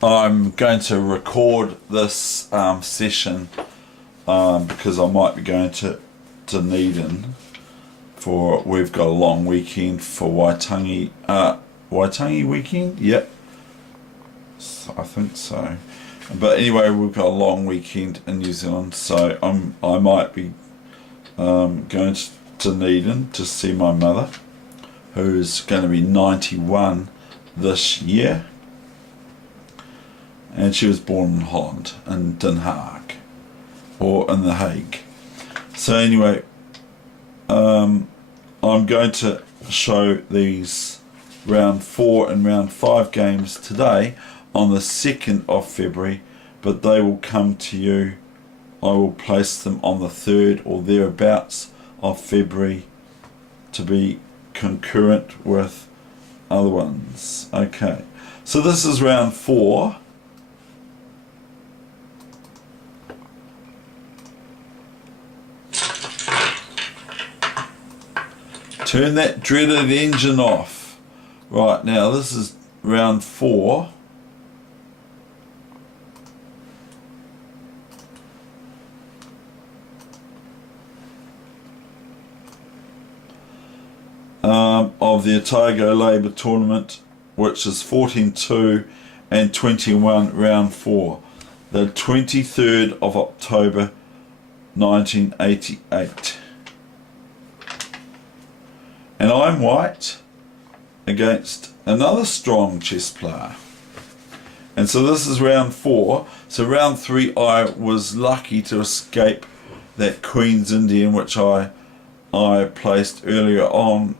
I'm going to record this session because I might be going to Dunedin for, we've got a long weekend for Waitangi weekend, yep, so I think so. But anyway, we've got a long weekend in New Zealand, so I might be going to Dunedin to see my mother, who's going to be 91 this year, and she was born in Holland, in Den Haag, or in The Hague. So anyway, I'm going to show these round 4 and round 5 games today on the 2nd of February, but they will come to you, I will place them on the 3rd or thereabouts of February to be concurrent with other ones. Okay, so this is round 4. Turn that dreaded engine off. Right, now this is round 4. Of the Otago Labour Tournament, which is 14-2 and 21 round 4. The 23rd of October 1988. And I'm white against another strong chess player. And so this is round 4. So round 3 I was lucky to escape that Queen's Indian, which I placed earlier on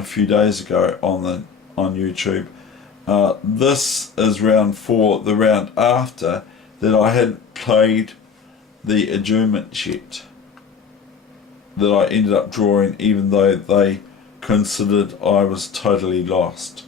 a few days ago on YouTube. This is round 4, the round after that I hadn't played the adjournment yet, that I ended up drawing, even though they considered I was totally lost.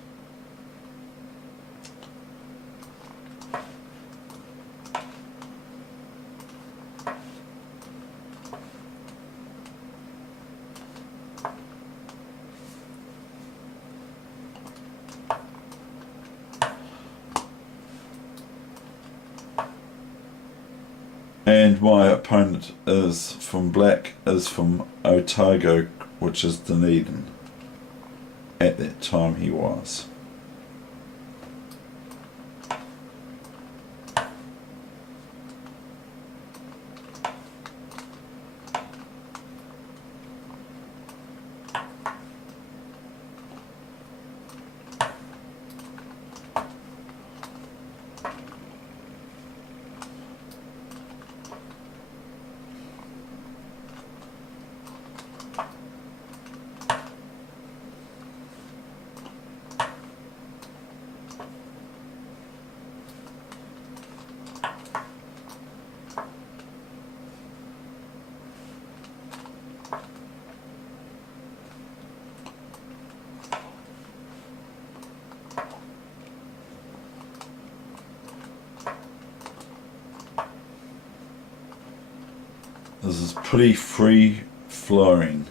And my opponent is from black, is from Otago, which is Dunedin. At that time he was. This is pretty free flowing.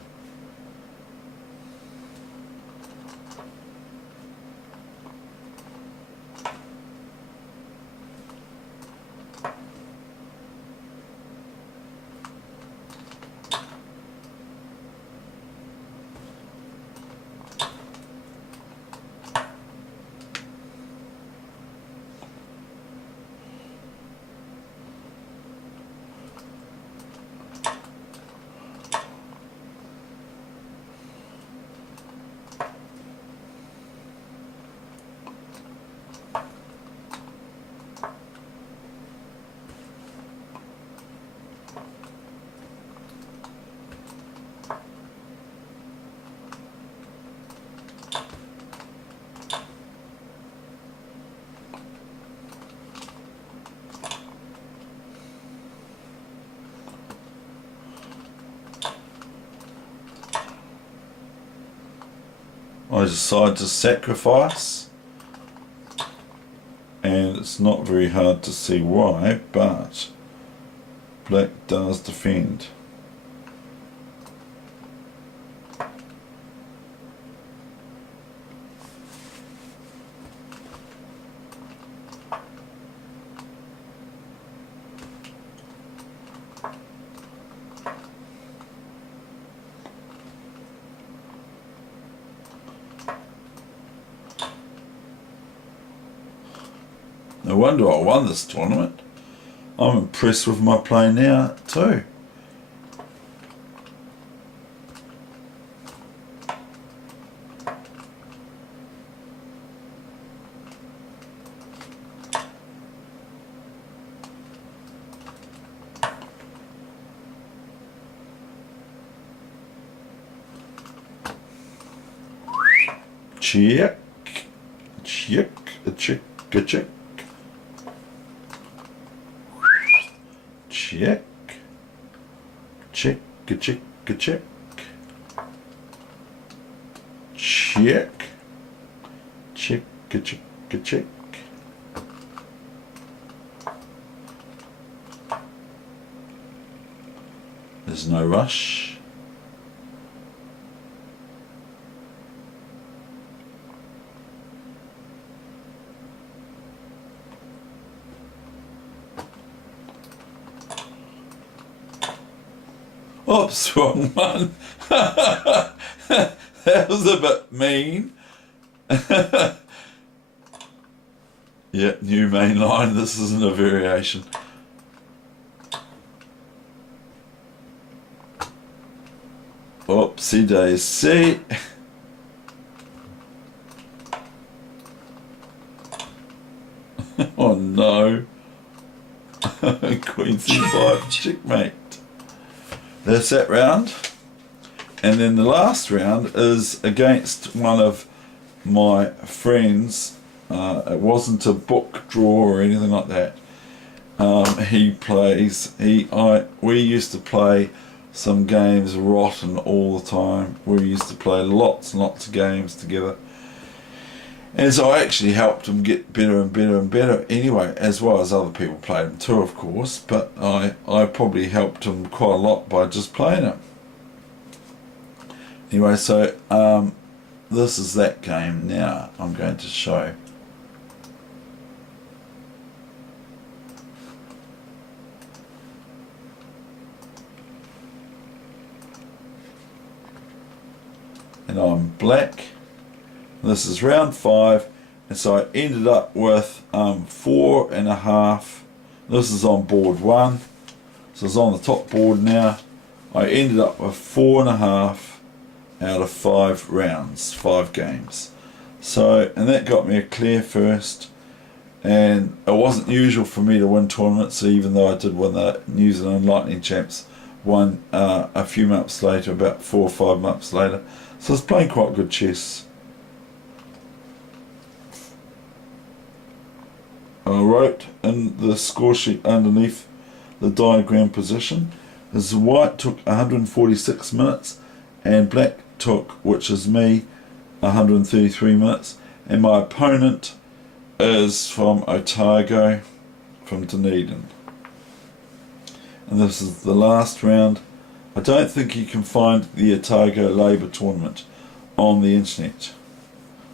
I decide to sacrifice, and it's not very hard to see why, but black does defend. No wonder I won this tournament. I'm impressed with my play now too. Check, check, a check, a check. Check, check, a check, a check. Check, check, a check, a check. There's no rush. Oops, wrong one. That was a bit mean. Yeah, new main line. This isn't a variation. Oopsie daisy. Oh no. Queen C5, checkmate. That's that round. And then the last round is against one of my friends. It wasn't a book draw or anything like that. He plays, we used to play some games rotten all the time. We used to play lots and lots of games together. And so I actually helped him get better and better and better anyway, as well as other people played him too, of course, but I probably helped him quite a lot by just playing him. Anyway, so this is that game now I'm going to show. And I'm black. This is round 5, and so I ended up with 4.5. This is on board 1, so it's on the top board now. I ended up with 4.5 out of 5 rounds, 5 games. So, and that got me a clear first, and it wasn't usual for me to win tournaments, so even though I did win the New Zealand Lightning Champs one a few months later, about 4 or 5 months later. So I was playing quite good chess. I wrote in the score sheet underneath the diagram position is white took 146 minutes and black took, which is me, 133 minutes, and my opponent is from Otago, from Dunedin. And this is the last round. I don't think you can find the Otago Labour Tournament on the internet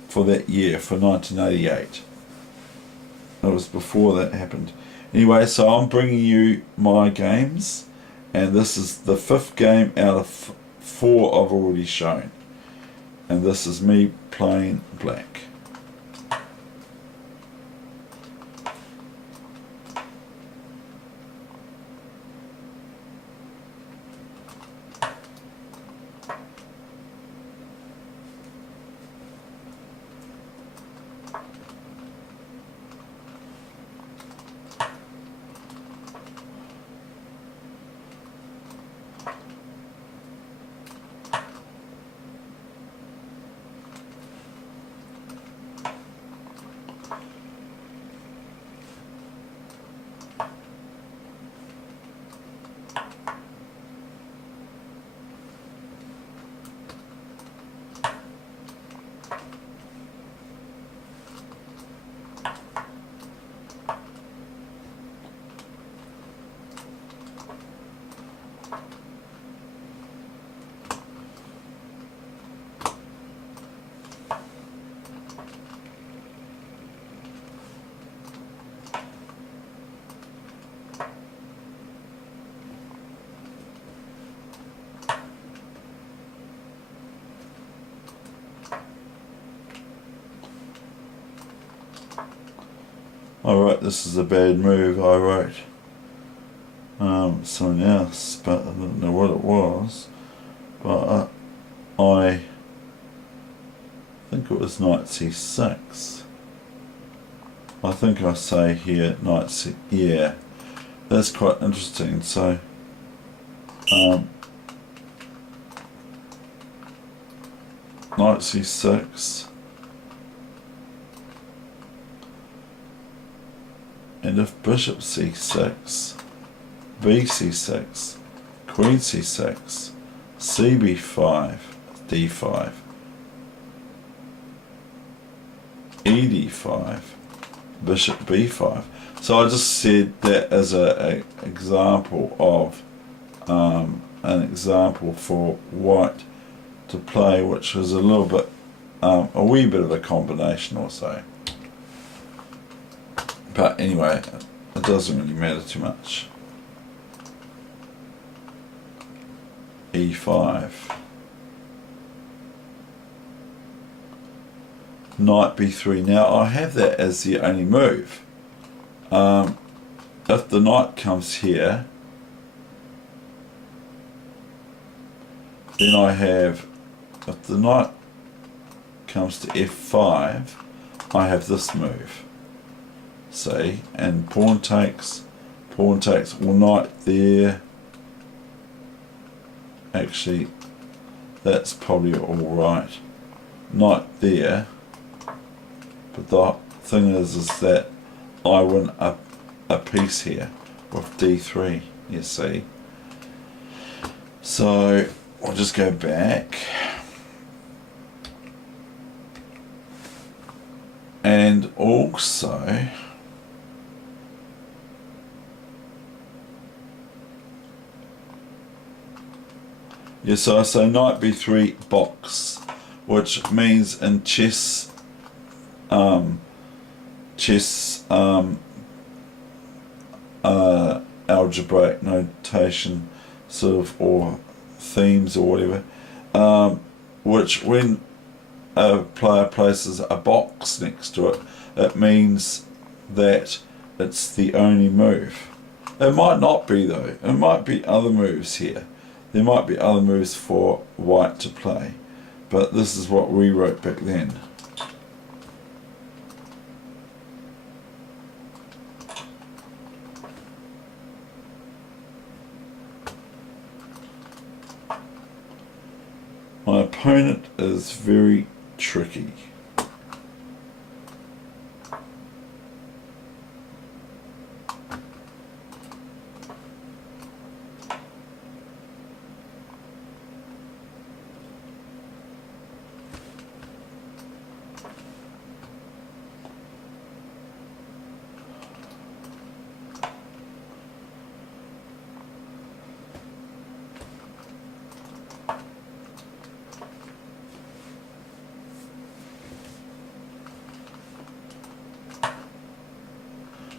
for that year, for 1988. It was before that happened. Anyway, so I'm bringing you my games, and this is the 5th game out of 4 I've already shown. And this is me playing black. I wrote this is a bad move. I wrote something else, but I didn't know what it was. But I think it was knight c6. I think I say here knight c. Yeah, that's quite interesting. So knight c6. And if bishop c6, bc6, queen c6, cb5, d5, ed5, bishop b5. So I just said that as a example of an example for white to play, which was a little bit, a wee bit of a combination or so. But anyway, it doesn't really matter too much. e5. Knight b3. Now I have that as the only move. If the knight comes here, then I have, if the knight comes to f5, I have this move. See, and pawn takes, well, knight there. Actually, that's probably alright. Knight there. But the thing is that I win a piece here with d3, you see. So I'll just go back. And also, yeah, so I say knight b3 box, which means in chess algebraic notation, sort of, or themes or whatever, which when a player places a box next to it, it means that it's the only move. It might not be though. It might be other moves here. There might be other moves for white to play, but this is what we wrote back then. My opponent is very tricky.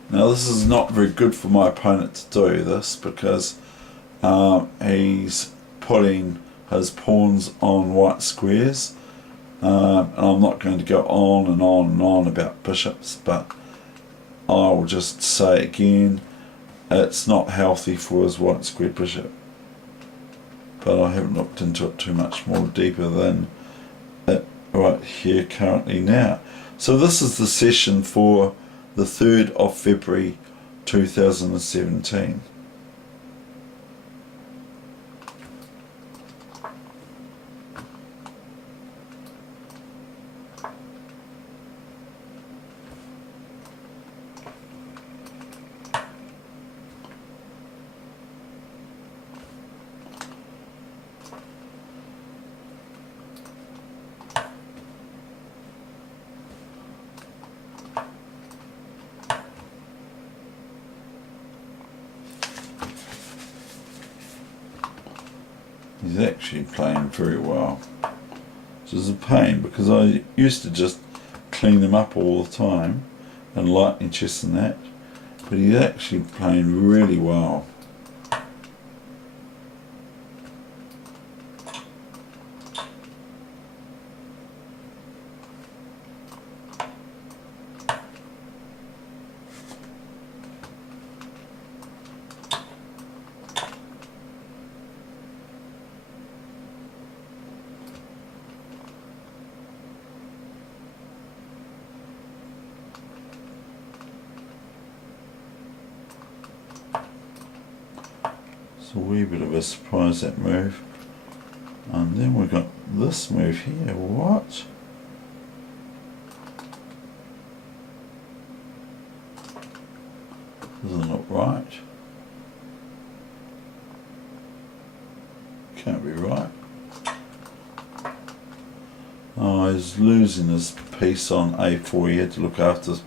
Now this is not very good for my opponent to do this, because he's putting his pawns on white squares, and I'm not going to go on and on and on about bishops, but I will just say again, it's not healthy for his white square bishop. But I haven't looked into it too much more deeper than it right here currently now. So this is the session for the 3rd of February 2017. He's actually playing very well, which is a pain because I used to just clean him up all the time and lightning chess and that, but he's actually playing really well. a wee bit of a surprise, that move. And then we've got this move here. What? Doesn't look right. Can't be right. Oh, he's losing his piece on A4. He had to look after his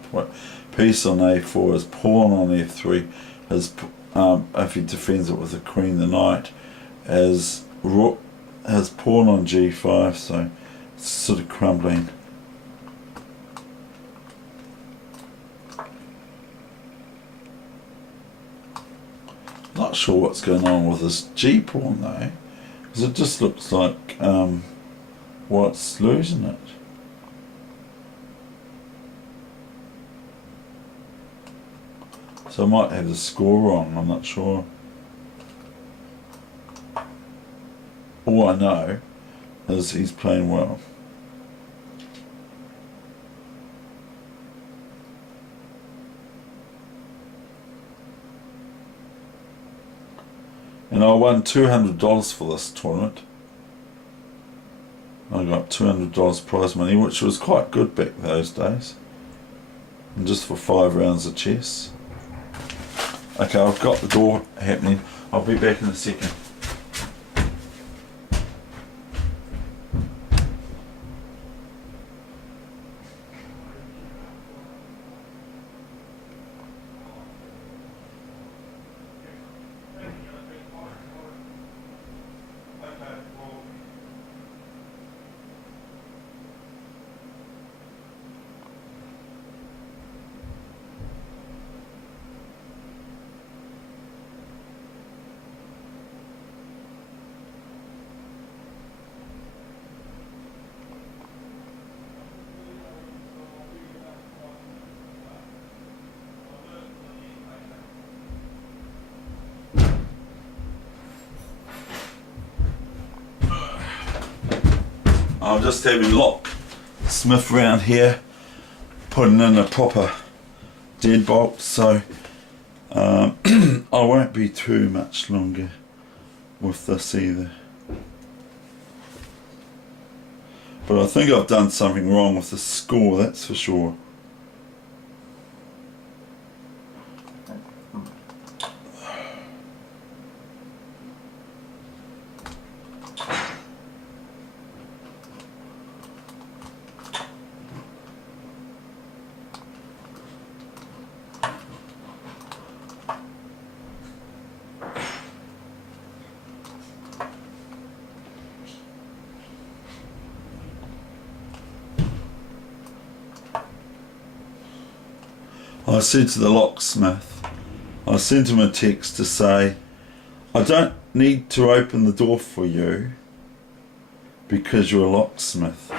piece on A4. His pawn on F3. His if he defends it with the queen, the knight. As rook, has pawn on G5. So it's sort of crumbling. Not sure what's going on with this G pawn though, because it just looks like White's losing it. So I might have the score wrong, I'm not sure. All I know is he's playing well. And I won $200 for this tournament. I got $200 prize money, which was quite good back those days. And just for 5 rounds of chess. Okay, I've got the door happening. I'll be back in a second. I'm just having locksmith round here putting in a proper deadbolt, so I won't be too much longer with this either. But I think I've done something wrong with the score, that's for sure. I said to the locksmith, I sent him a text to say, I don't need to open the door for you because you're a locksmith,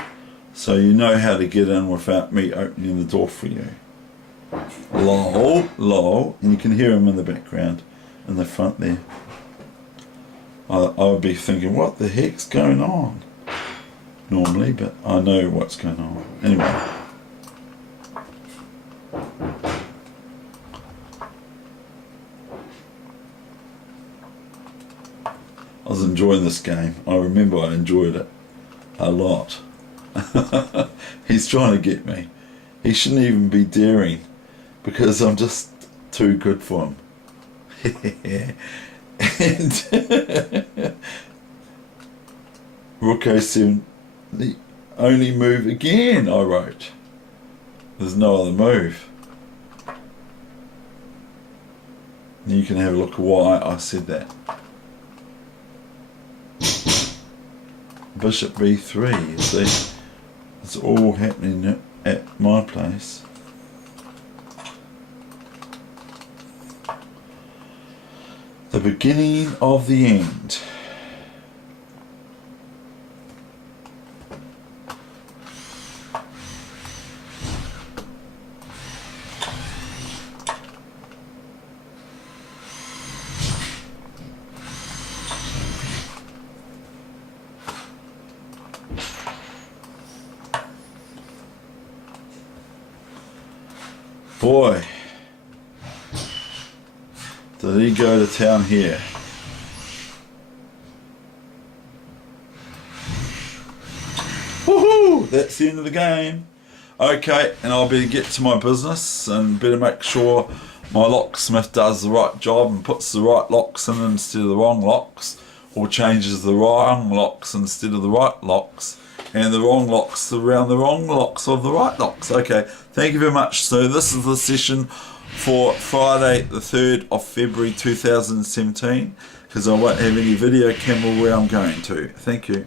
so you know how to get in without me opening the door for you. Lol, lol, and you can hear him in the background, in the front there. I would be thinking, what the heck's going on? Normally, but I know what's going on. Anyway. I was enjoying this game. I remember I enjoyed it a lot. He's trying to get me. He shouldn't even be daring because I'm just too good for him. And Rook A7, the only move again, I wrote. There's no other move. And you can have a look at why I said that. Bishop B3, you see, it's all happening at my place. The beginning of the end. Boy, did he go to town here. that's the end of the game. Okay, and I'll better get to my business and better make sure my locksmith does the right job and puts the right locks in instead of the wrong locks, or changes the wrong locks instead of the right locks, and the wrong locks around the wrong locks of the right locks. Okay, thank you very much. So this is the session for Friday the 3rd of February 2017, because I won't have any video camera where I'm going to. Thank you.